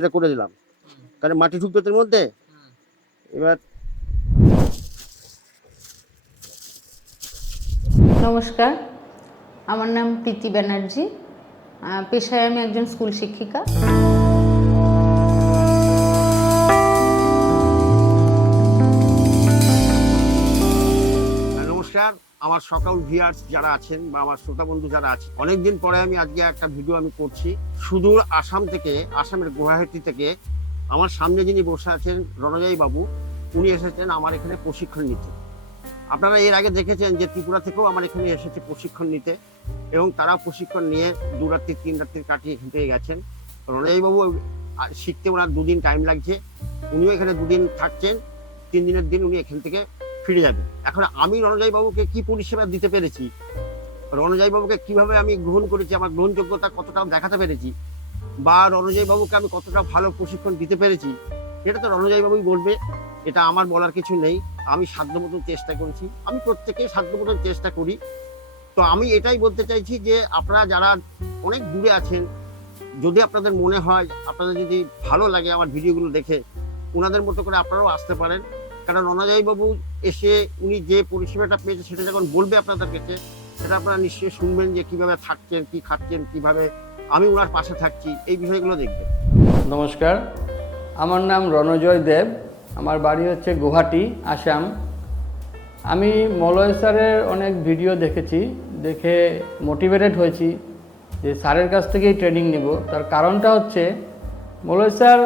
এটা করে দিলাম। কারণ মাটি ঢুকবে তোর মধ্যে? এবার নমস্কার আমার নাম প্রীতি ব্যানার্জি। পেশায় আমি একজন স্কুল শিক্ষিকা। নমস্কার। আমার সকাল ভিয়ার্স যারা আছেন বা আমার শ্রোতা বন্ধু যারা আছে, অনেকদিন পরে আমি আজকে একটা ভিডিও আমি করছি। সুদূর আসাম থেকে, আসামের গুয়াহাটি থেকে আমার সামনে যিনি বসে আছেন রণজয় বাবু, উনি এসেছেন আমার এখানে প্রশিক্ষণ নিতে। আপনারা এর আগে দেখেছেন যে ত্রিপুরা থেকেও আমার এখানে এসেছে প্রশিক্ষণ নিতে এবং তারা প্রশিক্ষণ নিয়ে দু রাত্রি, তিন রাত্রি কাটিয়ে এখান থেকে গেছেন। রণজয় বাবু শিখতে ওনার দুদিন টাইম লাগছে। উনিও এখানে দুদিন থাকছেন। তিন দিনের দিন উনি এখান থেকে ফিরে যাবে। এখন আমি রণজয় বাবুকে কি পরিষেবা দিতে পেরেছি? রণজয় বাবুকে কীভাবে আমি গ্রহণ করেছি, আমার গ্রহণযোগ্যতা কতটা দেখাতে পেরেছি? বা রণজয় বাবুকে আমি কতটা ভালো প্রশিক্ষণ দিতে পেরেছি? এটা তো রণজয় বাবুই বলবে। এটা আমার বলার কিছু নেই। আমি সাধ্য মতন চেষ্টা করেছি। আমি প্রত্যেকেই সাধ্য মতন চেষ্টা করি। তো আমি এটাই বলতে চাইছি যে, আপনারা যারা অনেক দূরে আছেন, যদি আপনাদের মনে হয়, আপনাদের যদি ভালো লাগে আমার ভিডিওগুলো দেখে, ওনাদের মতো করে আপনারাও আসতে পারেন। কারণ বাবু এসে উনি যে পরিষেবাটা পেয়েছে সেটা যখন বলবে আপনাদের কাছে, সেটা আপনারা নিশ্চয়ই শুনবেন যে কীভাবে থাকছেন, কি খাচ্ছেন, কীভাবে আমি ওনার পাশে থাকছি, এই বিষয়গুলো দেখবেন। নমস্কার। আমার নাম রণজয় দেব। আমার বাড়ি হচ্ছে গুয়াহাটি, আসাম। আমি মলয় স্যারের অনেক ভিডিও দেখেছি, দেখে মোটিভেটেড হয়েছি যে স্যারের কাছ থেকেই ট্রেনিং নেব। তার কারণটা হচ্ছে, মলয় স্যার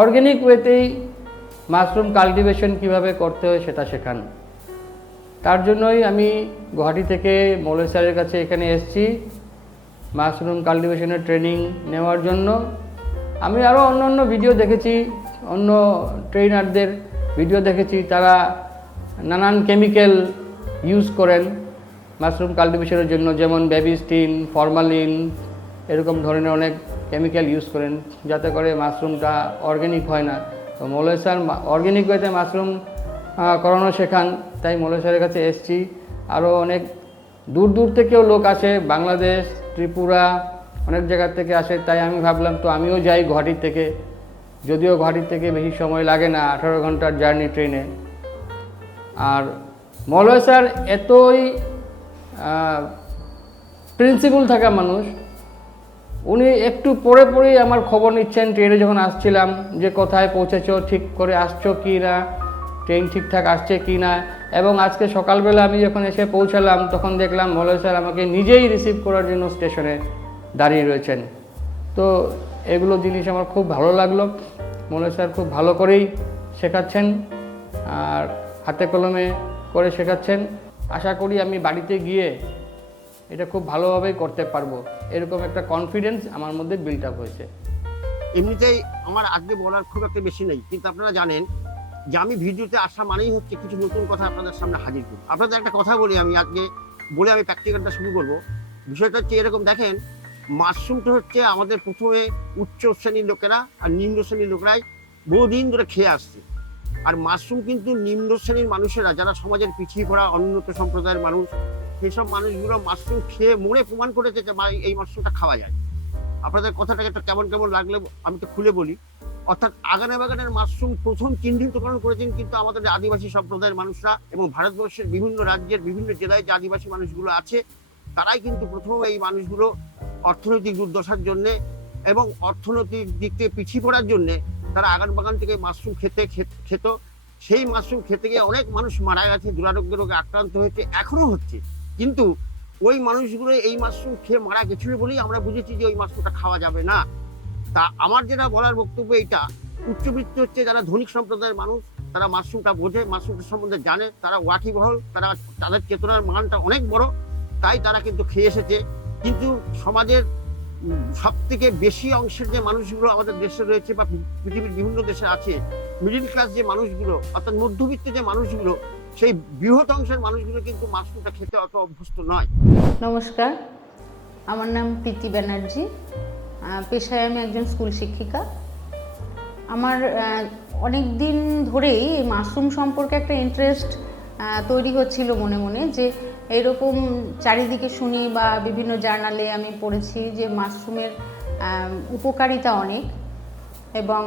অর্গ্যানিক ওয়েতেই মাশরুম কাল্টিভেশন কীভাবে করতে হয় সেটা শেখান। তার জন্যই আমি গুয়াহাটি থেকে মলয় স্যারের কাছে এখানে এসেছি মাশরুম কাল্টিভেশনের ট্রেনিং নেওয়ার জন্য। আমি আরও অন্য অন্য ভিডিও দেখেছি, অন্য ট্রেনারদের ভিডিও দেখেছি, তারা নানান কেমিক্যাল ইউজ করেন মাশরুম কাল্টিভেশনের জন্য, যেমন বেবিস্টিন ফরমালিন, এরকম ধরনের অনেক কেমিক্যাল ইউজ করেন, যাতে করে মাশরুমটা অর্গ্যানিক হয় না। তো মৌলয় স্যার অর্গ্যানিক ওয়েতে মাশরুম করানো শেখান, তাই মৌলয় স্যারের কাছে এসছি। আরও অনেক দূর দূর থেকেও লোক আসে, বাংলাদেশ, ত্রিপুরা, অনেক জায়গার থেকে আসে, তাই আমি ভাবলাম তো আমিও যাই গুয়াহাটির থেকে। যদিও গুয়াহাটির থেকে বেশি সময় লাগে না, আঠারো ঘণ্টার জার্নি ট্রেনে আর মলয় স্যার এতই প্রিন্সিপাল থাকা মানুষ উনি একটু পরে পরেই আমার খবর নিচ্ছেন ট্রেনে যখন আসছিলাম, যে কোথায় পৌঁছেছো, ঠিক করে আসছো কি না ট্রেন ঠিকঠাক আসছে কি না, এবং আজকে সকালবেলা আমি যখন এসে পৌঁছালাম, তখন দেখলাম মলয় স্যার আমাকে নিজেই রিসিভ করার জন্য স্টেশনে দাঁড়িয়ে রয়েছেন। তো এগুলো জিনিস আমার খুব ভালো লাগল। মলয় স্যার খুব ভালো করেই শেখাচ্ছেন, আর হাতে কলমে করে শেখাচ্ছেন। আশা করি আমি বাড়িতে গিয়ে এটা খুব ভালোভাবেই করতে পারব। এরকম একটা কনফিডেন্স আমার মধ্যে বিল্ড আপ হয়েছে। এমনিতেই আমার আজকে বলার খুব একটা বেশি নেই, কিন্তু আপনারা জানেন যে আমি ভিডিওতে আসা মানেই হচ্ছে কিছু নতুন কথা আপনাদের সামনে হাজির করি। আপনাদের একটা কথা বলি আমি আজকে, বলে আমি প্র্যাকটিক্যালটা শুরু করব। বিষয়টা হচ্ছে এরকম, দেখেন, মাশরুমটা হচ্ছে আমাদের প্রথমে উচ্চ শ্রেণির লোকেরা আর নিম্ন শ্রেণির লোকেরাই বহুদিন ধরে খেয়ে আসছে। আর মাশরুম কিন্তু নিম্ন শ্রেণির মানুষেরা, যারা সমাজের পিছিয়ে পড়া, অনুন্নত সম্প্রদায়ের মানুষ সেসব মানুষগুলো মাশরুম খেয়ে মনে প্রমাণ করেছে যে এই মাশরুমটা খাওয়া যায়। আপনাদের কথাটাকে একটু কেমন কেমন লাগলে আমি তো খুলে বলি। অর্থাৎ আগানে বাগানের মাশরুম প্রথম চিহ্নিতকরণ করেছেন কিন্তু আমাদের আদিবাসী সম্প্রদায়ের মানুষরা এবং ভারতবর্ষের বিভিন্ন রাজ্যের বিভিন্ন জেলায় যে আদিবাসী মানুষগুলো আছে, তারাই কিন্তু প্রথম এই মানুষগুলো অর্থনৈতিক দুর্দশার জন্য এবং অর্থনৈতিক দিক থেকে পিছিয়ে পড়ার জন্য তারা আগান বাগান থেকে মাশরুম খেতে খেত। সেই মাশরুম খেতে গিয়ে অনেক মানুষ মারা গেছে, দুরারোগ্য রোগে আক্রান্ত হয়েছে, এখনও হচ্ছে। কিন্তু ওই মানুষগুলো এই মাশরুম খেয়ে মারা গেছিল বলেই আমরা বুঝেছি যে ওই মাশরুমটা খাওয়া যাবে না। তা আমার যেটা বলার বক্তব্য এইটা, উচ্চবৃত্তি হচ্ছে যারা ধনিক সম্প্রদায়ের মানুষ, তারা মাশরুমটা বোঝে, মাশরুমটা সম্বন্ধে জানে, তারা ওয়াকিবহল তারা তাদের চেতনার মানটা অনেক বড়, তাই তারা কিন্তু খেয়ে এসেছে। কিন্তু সমাজের সব থেকে বেশি অংশের যে মানুষগুলো আমাদের দেশে রয়েছে বা পৃথিবীর বিভিন্ন দেশে আছে মিডিল ক্লাস যে মানুষগুলো, অর্থাৎ মধ্যবিত্ত যে মানুষগুলো সেই বৃহৎ অংশের মানুষগুলো কিন্তু মাশরুমটা খেতে অত অভ্যস্ত নয়। নমস্কার, আমার নাম প্রীতি ব্যানার্জি। পেশায় আমি একজন স্কুল শিক্ষিকা। আমার অনেক দিন ধরেই মাশরুম সম্পর্কে একটা ইন্টারেস্ট তৈরি হচ্ছিল মনে মনে যে এরকম চারিদিকে শুনি বা বিভিন্ন জার্নালে আমি পড়েছি যে মাশরুমের উপকারিতা অনেক এবং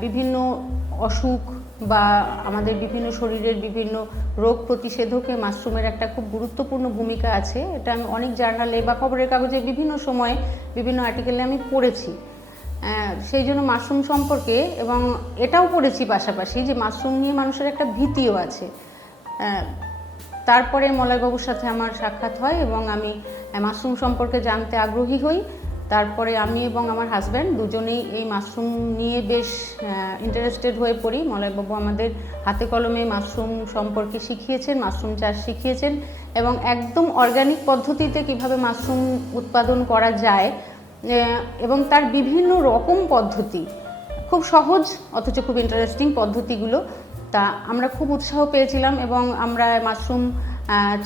বিভিন্ন অসুখ বা আমাদের বিভিন্ন শরীরের বিভিন্ন রোগ প্রতিষেধকে মাশরুমের একটা খুব গুরুত্বপূর্ণ ভূমিকা আছে। এটা আমি অনেক জার্নালে বা খবরের কাগজে বিভিন্ন সময়ে বিভিন্ন আর্টিকেলে আমি পড়েছি। সেই জন্য মাশরুম সম্পর্কে এবং এটাও পড়েছি পাশাপাশি যে মাশরুম নিয়ে মানুষের একটা ভীতিও আছে। তারপরে মলয়বাবুর সাথে আমার সাক্ষাৎ হয় এবং আমি মাশরুম সম্পর্কে জানতে আগ্রহী হই। তারপরে আমি এবং আমার হাজব্যান্ড দুজনেই এই মাশরুম নিয়ে বেশ ইন্টারেস্টেড হয়ে পড়ি। মলয়বাবু আমাদের হাতে কলমে মাশরুম সম্পর্কে শিখিয়েছেন মাশরুম চাষ শিখিয়েছেন এবং একদম অর্গানিক পদ্ধতিতে কীভাবে মাশরুম উৎপাদন করা যায় এবং তার বিভিন্ন রকম পদ্ধতি। খুব সহজ, অথচ খুব ইন্টারেস্টিং পদ্ধতিগুলো। তা আমরা খুব উৎসাহ পেয়েছিলাম এবং আমরা মাশরুম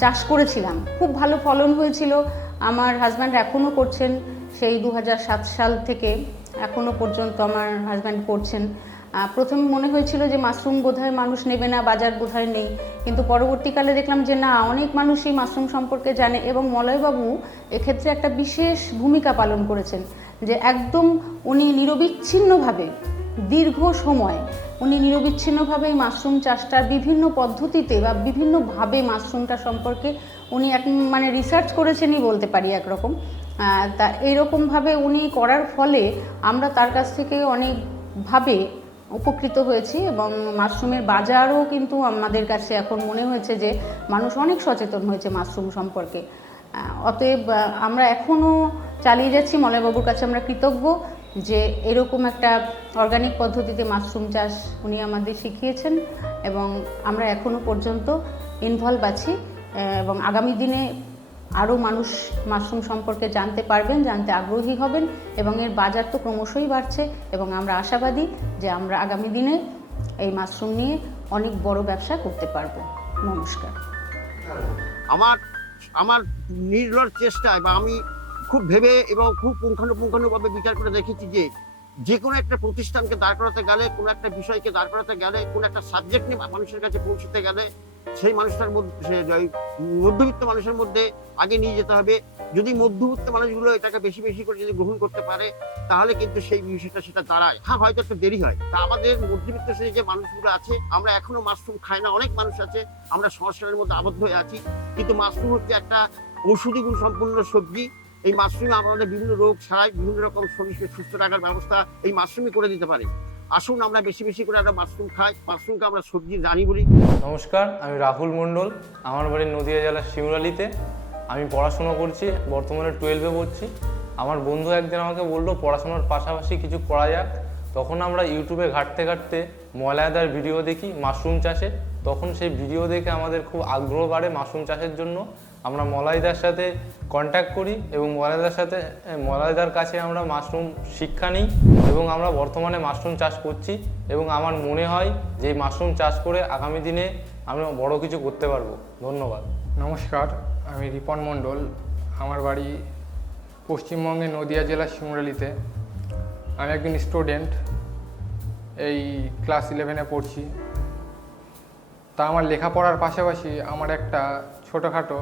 চাষ করেছিলাম। খুব ভালো ফলন হয়েছিল। আমার হাজব্যান্ড এখনও করছেন। সেই দু হাজার সাত সাল থেকে এখনও পর্যন্ত আমার হাজব্যান্ড করছেন। প্রথমে মনে হয়েছিল যে মাশরুম বোধহয় মানুষ নেবে না, বাজার বোধহয় নেই। কিন্তু পরবর্তীকালে দেখলাম যে না, অনেক মানুষই মাশরুম সম্পর্কে জানে এবং মলয়বাবু এক্ষেত্রে একটা বিশেষ ভূমিকা পালন করেছেন। যে একদম উনি নিরবিচ্ছিন্নভাবে দীর্ঘ সময় উনি নিরবিচ্ছিন্নভাবে এই মাশরুম চাষটার বিভিন্ন পদ্ধতিতে বা বিভিন্নভাবে মাশরুমটা সম্পর্কে উনি এক মানে রিসার্চ করেছেনই বলতে পারি একরকম। তা এইরকমভাবে উনি করার ফলে আমরা তার কাছ থেকে অনেকভাবে উপকৃত হয়েছি এবং মাশরুমের বাজারও কিন্তু আমাদের কাছে এখন মনে হয়েছে যে মানুষ অনেক সচেতন হয়েছে মাশরুম সম্পর্কে। অতএব আমরা এখনও চালিয়ে যাচ্ছি, মলয়বাবুর কাছে আমরা কৃতজ্ঞ যে এরকম একটা অর্গানিক পদ্ধতিতে মাশরুম চাষ উনি আমাদের শিখিয়েছেন এবং আমরা এখনও পর্যন্ত ইনভলভ আছি এবং আগামী দিনে আরও মানুষ মাশরুম সম্পর্কে জানতে পারবেন, জানতে আগ্রহী হবেন এবং এর বাজার তো ক্রমশই বাড়ছে এবং আমরা আশাবাদী যে আমরা আগামী দিনে এই মাশরুম নিয়ে অনেক বড় ব্যবসা করতে পারব। নমস্কার। আমার আমার নির্লর চেষ্টায় বা আমি খুব ভেবে এবং খুব পুঙ্খানুপুঙ্খানুভাবে বিচার করে দেখেছি যে যে কোনো একটা প্রতিষ্ঠানকে দাঁড় করাতে গেলে, কোনো একটা বিষয়কে দাঁড় করাতে গেলে, কোনো একটা সাবজেক্ট নিয়ে মানুষের কাছে পৌঁছতে গেলে সেই মানুষটার মধ্যে মধ্যবিত্ত মানুষের মধ্যে আগে নিয়ে যেতে হবে। যদি মধ্যবিত্ত মানুষগুলো এটাকে বেশি বেশি করে যদি গ্রহণ করতে পারে, তাহলে কিন্তু সেই বিষয়টা সেটা দাঁড়ায়। হ্যাঁ হয়তো একটু দেরি হয়। তা আমাদের মধ্যবিত্ত শ্রেণির যে মানুষগুলো আছে, আমরা এখনও মাশরুম খাই না, অনেক মানুষ আছে। আমরা সংস্কারের মধ্যে আবদ্ধ হয়ে আছি। কিন্তু মাশরুম হচ্ছে একটা ঔষধি গুণ সম্পূর্ণ সবজি। এই মাশরুমে আমাদের বিভিন্ন রোগ ছাড়াই বিভিন্ন রকম শরীরকে সুস্থ রাখার ব্যবস্থা এই মাশরুমই করে দিতে পারে। আসুন আমরা বেশি বেশি করে একটা মাশরুম খাই। মাশরুমকে আমরা সবজি জানি বলি। নমস্কার, আমি রাহুল মণ্ডল। আমার বাড়ি নদিয়া জেলার শিমরালিতে। আমি পড়াশোনা করছি, বর্তমানে টুয়েলভে পড়ছি। আমার বন্ধু একদিন আমাকে বলল, পড়াশোনার পাশাপাশি কিছু করা যাক। তখন আমরা ইউটিউবে ঘাঁটতে ঘাঁটতে ময়লাদার ভিডিও দেখি মাশরুম চাষে। তখন সেই ভিডিও দেখে আমাদের খুব আগ্রহ বাড়ে মাশরুম চাষের জন্য। আমরা মলাইদার সাথে কন্ট্যাক্ট করি এবং মলাইদার সাথে মলাইদার কাছে আমরা মাশরুম শিক্ষা নিই এবং আমরা বর্তমানে মাশরুম চাষ করছি এবং আমার মনে হয় যে মাশরুম চাষ করে আগামী দিনে আমি বড় কিছু করতে পারব। ধন্যবাদ। নমস্কার, আমি রিপন মণ্ডল। আমার বাড়ি পশ্চিমবঙ্গের নদিয়া জেলার শিমরালিতে। আমি একজন স্টুডেন্ট এই ক্লাস ইলেভেনে পড়ছি। তা আমার লেখাপড়ার পাশাপাশি আমার একটা ছোটোখাটো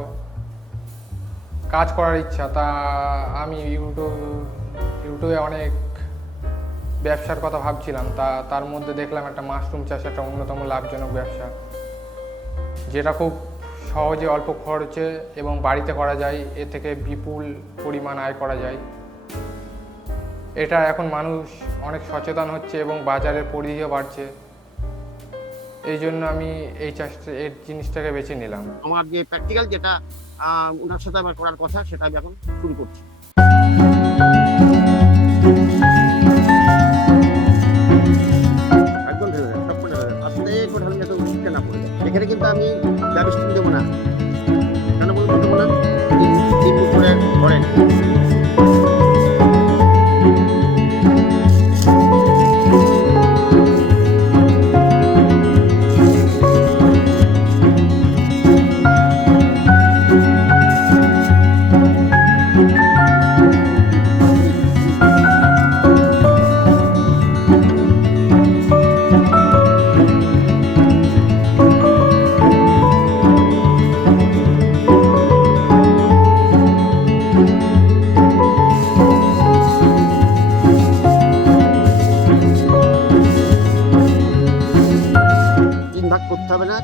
কাজ করার ইচ্ছা, তা আমি ইউটিউব ইউটিউবে অনেক ব্যবসার কথা ভাবছিলাম, তা তার মধ্যে দেখলাম একটা মাশরুম চাষ একটা অন্যতম লাভজনক ব্যবসা। যেটা খুব সহজে অল্প খরচে এবং বাড়িতে করা যায়, এ থেকে বিপুল পরিমাণ আয় করা যায়। এটা এখন মানুষ অনেক সচেতন হচ্ছে এবং বাজারের পরিধিও বাড়ছে। এই জন্য আমি এই চাষটা, এই জিনিসটাকে বেছে নিলাম। আমার যে প্র্যাকটিক্যাল যেটা ওনার সাথে আমার করার কথা সেটা আমি এখন শুরু করছি।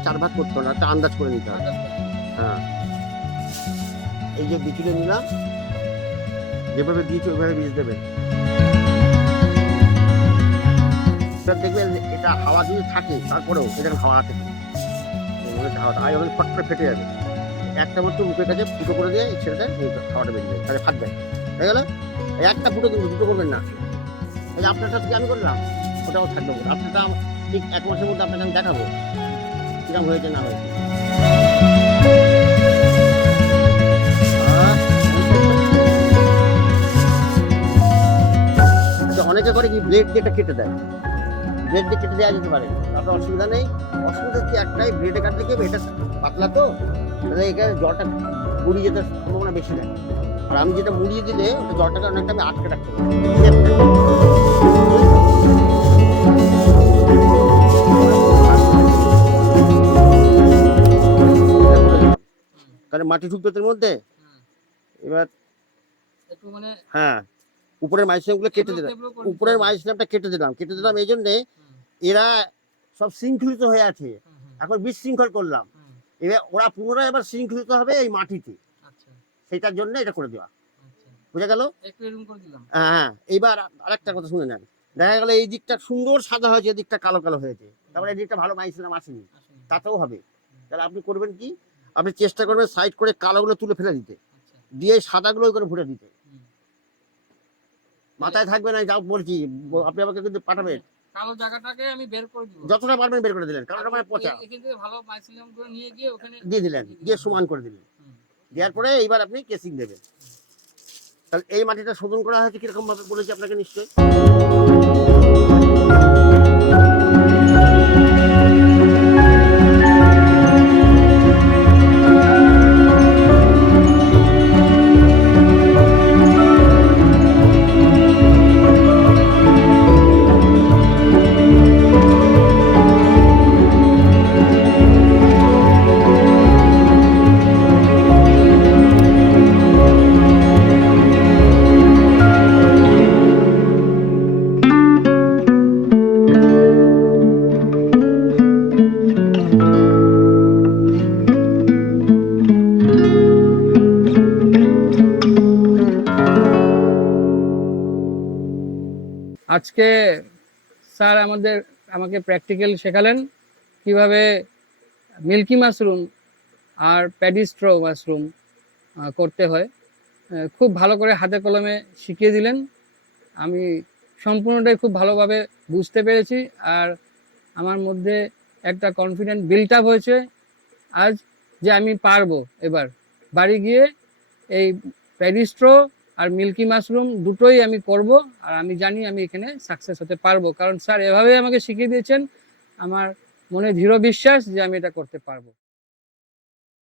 চার ভাগ করতে হবে না, একটা আন্দাজ করে নিতে হবে। হ্যাঁ। এই যে বিচুলে নিলাম যেভাবে দিয়েছি ওইভাবে বীজ দেবেন দেখবেন এটা হাওয়া যদি থাকে তারপরেও এটা হাওয়া আছে হাওয়া আয় ওখানে ফট করে ফেটে যাবে। একটা মতো মুখের কাছে ফুটো করে দিয়ে দেয় এই হাওয়াটা বেরিয়ে যায় তাহলে ফাটবে। হয়ে গেল? একটা ফুটো কিন্তু দুটো করবেন না। আপনারটা থেকে আমি করলাম? ওটাও থাকবে। আপনারটা ঠিক এক মাসের মধ্যে আপনাকে আমি দেখাবো। কীরকম হয়েছে না হয়েছে? অনেকে করে কি ব্লেড দিয়ে কেটে দেয়। ব্লেড দিয়ে কেটে দেওয়া যেতে পারে। তাতে অসুবিধা নেই। অসুবিধা হচ্ছে একটাই ব্লেডে কাটলে কি এটা পাতলা তো। তাহলে এখানে জলটা মুড়িয়ে যেতে সম্ভাবনা বেশি দেয় আর আমি যেটা মুড়িয়ে দিলে, ওটা জলটাকে অনেকটা আমি আটকে রাখতে পারি। তাহলে মাটি ঢুকবে তোর মধ্যে? এবার একটু মানে হ্যাঁ উপরের মাইসিয়ামগুলো কেটে দিলাম। উপরের মাইসিয়ামটা কেটে দিলাম কেটে দিলাম এই জন্যে এরা সব শৃঙ্খলিত হয়ে আছে। এখন বিশৃঙ্খল করলাম। এবার ওরা পুনরায় এবার শৃঙ্খলিত হবে এই মাটিতে। আচ্ছা। সেটার জন্য এটা করে দেওয়া। আচ্ছা। বুঝা গেল? একটু এরকম করে দিলাম। হ্যাঁ হ্যাঁ। এইবার আরেকটা কথা শুনে নেন। দেখা গেল এই দিকটা সুন্দর সাদা হয়েছে এই দিকটা কালো কালো হয়েছে। তারপরে এই দিকটা ভালো মাইসিলাম আসুন। তাতেও হবে। তাহলে আপনি করবেন কি? আপনি চেষ্টা করবেন সাইড করে কালোগুলো তুলে ফেলে দিতে। দিয়ে সাদাগুলো করে ভরে দিতে। মাথায় থাকবে না যাও বলছি আপনি আমাকে কিন্তু পাঠাবেন। কালো জায়গাটাকে আমি বের করে দিব। যতটা পারবেন বের করে দিলেন কালোটা মানে পচা। ভালো মাইসিলিয়াম করে নিয়ে গিয়ে ওখানে দিয়ে দিলেন দিয়ে সমান করে দিলেন। দেওয়ার পরে এইবার আপনি কেসিং দেবেন। তাহলে এই মাটিটা শোধন করা হয়েছে কীরকম ভাবে বলেছি আপনাকে নিশ্চয়ই? আজকে স্যার আমাদের, আমাকে প্র্যাকটিক্যাল শেখালেন কীভাবে মিল্কি মাশরুম আর প্যাডিস্ট্রো মাশরুম করতে হয়। খুব ভালো করে হাতে কলমে শিখিয়ে দিলেন। আমি সম্পূর্ণটাই খুব ভালোভাবে বুঝতে পেরেছি আর আমার মধ্যে একটা কনফিডেন্ট বিল্ট আপ হয়েছে আজ যে আমি পারব এবার। বাড়ি গিয়ে এই প্যাডিস্ট্রো আর মিল্কি মাশরুম দুটোই আমি করব, আর আমি জানি আমি এখানে সাকসেস হতে পারব। কারণ স্যার এভাবে আমাকে শিখিয়ে দিয়েছেন, আমার মনে দৃঢ় বিশ্বাস যে আমি এটা করতে পারব।